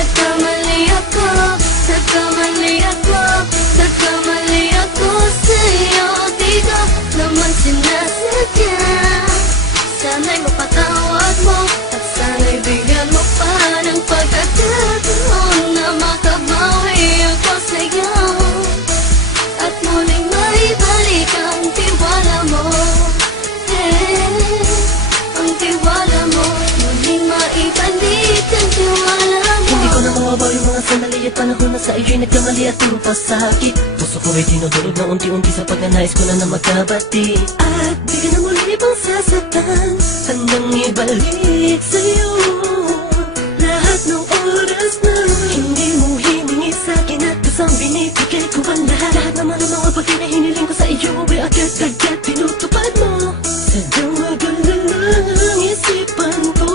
nagkamali ako, nagkamali ako, nagkamali ako sa'yo. Di ko naman sinasadya. Sana'y mapatawad mo at sana'y bigyan mo pa ng pagkakataon na makabawi ako sa'yo at muling maibalik ang tiwala mo. Ang tiwala mo, muling maibalik ang tiwala mo. Hindi ko na mawabaw yung mga sandali at panahon na sa iyo'y nagkamali at pinapasakit. Puso ko ay tinudulog na unti-unti sa pagnanais ko na magkabati. At di ka na muli pang sasaktan, handang ibalik sa'yo lahat ng oras na hindi mo hiningi sa'kin at kasang binibigay ko ang lahat. Lahat naman ng mga bagay na hiniling ko sa iyo ay agad-agad tinutupad mo. Sadyang maganda lang ang isipan ko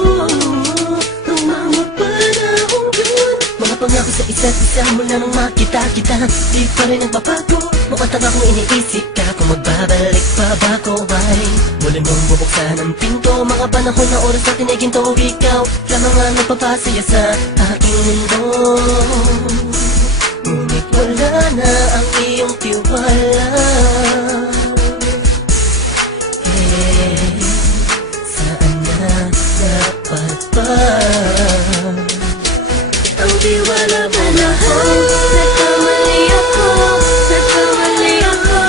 ng mga panahon yun. Mga pangako sa isa't isa mula nung makita kita, di pa rin nagbabago. Mukhang tanga kung iniisip ka kung magbabalik pa ba ko ay muli mong bubuksan ang pinto. Mga panahon na oras natin ay ginto. Ikaw lamang ang nagpapasaya sa aking mundo. Ngunit wala na ang iyong tiwala. Saan na dapat ba ang tiwala mo na? Nagkamali ako, nagkamali ako,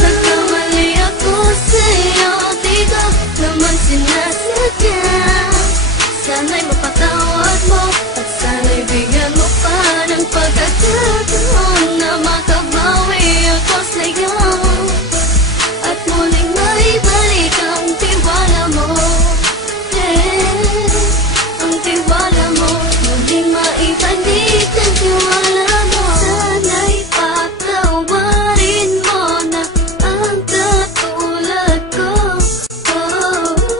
nagkamali ako sa'yo. Di ko naman sinasadya. Sana'y mapatawad mo at sana'y bigyan mo pa ng pagkakataon na makabawi ako sa'yo at muling maibalik ang tiwala mo. Ang tiwala mo, muling maibalik ang tiwala mo. Sana'y patawarin mo na ang katulad ko.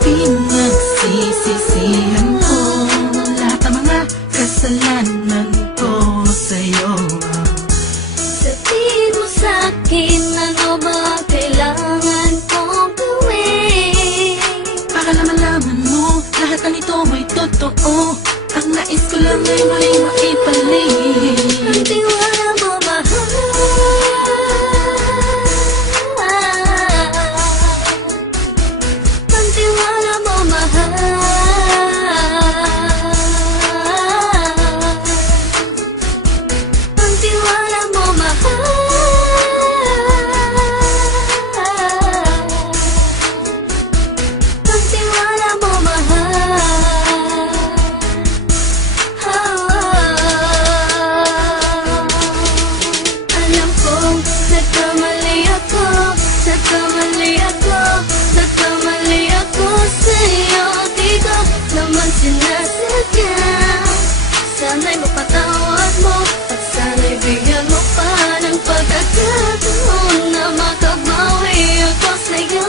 Pinagsisisihan ko lahat ng mga kasalanan ko sa'yo. Sabihin mo sa'kin ano ba kailangan kong gawin Para malaman mo lahat ng ito ay totoo. Ang nais ko lang ay muling maibalik ang tiwala mo, mahal. Ang tiwala mo, mahal. Ang tiwala mo, mahal. Ang tiwala mo, mahal. Alam kong nagkamali ako, nagkamali ako, nagkamali ako sa'yo. Di ko naman sinasadya. Sana'y mapatawad mo at sana'y bigyan mo pa ng pagkakataon na makabawi ako sa'yo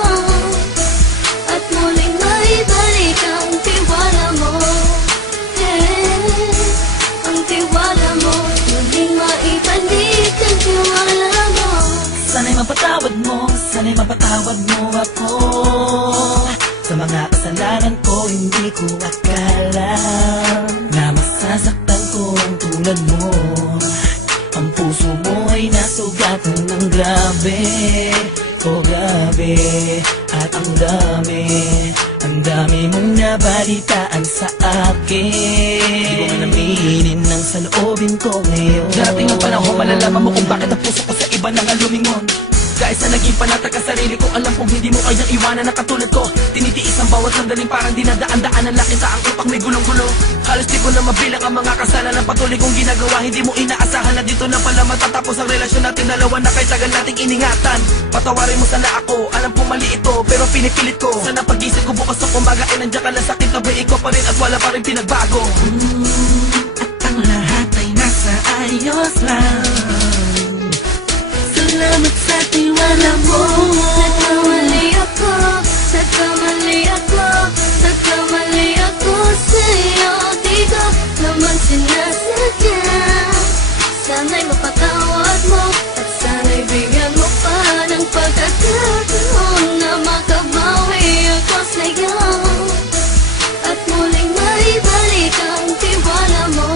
at muling maibalik ang tiwala mo. Ang tiwala mo, muling maibalik ang tiwala mo. Sana'y mapatawad mo, sana'y mapatawad mo ako sa mga kasalanan ko. Hindi ko akala na masasaktan ko ang tulad mo. Ang puso mo ay nasugatan ng grabe. Oh grabe, at ang dami mong nabalitaan sa akin. Di ko man aminin ng saloobin ko ngayon. Darating ang panahon, malalaman mo kung bakit ang puso ko sa iba nang alumingon. Dahil sa naging panatag ka sarili ko, alam kong hindi mo kayang iwanan na katulad ko. Tinitiis ang bawat sandaling parang dinadaan-daan ang lakita ang utak may gulong-gulo. Halos di ko na mabilang ang mga kasalanan patuloy kong ginagawa. Hindi mo inaasahan na dito na pala matatapos ang relasyon natin dalawa na kahit tagal nating iningatan. Patawarin mo sana ako, alam kong mali ito pero pinipilit ko. Sana pag-isip ko bukas na kumbaga ay nandiyan ka lang sa akin, tabi ko pa rin at wala pa rin pinagbago. At ang lahat ay nasa ayos lang. Salamat sa tiwala mo. Nagkamali ako, nagkamali ako, nagkamali ako sa'yo. Di ko naman sinasadya. Sana'y mapatawad mo at sana'y bigyan mo pa ng pagkakataon na makabawi ako sa'yo at muling maibalik ang tiwala mo.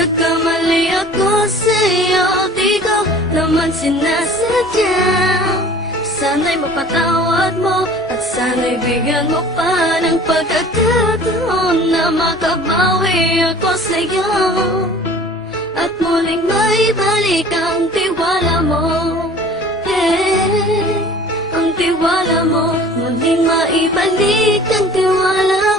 Nagkamali ako sa'yo. Di ko naman sinasadya. Sana'y mapatawad mo at sana'y bigyan mo pa ng pagkakataon na makabawi ako sa'yo at muling maibalik ang tiwala mo. Ang tiwala mo, muling maibalik ang tiwala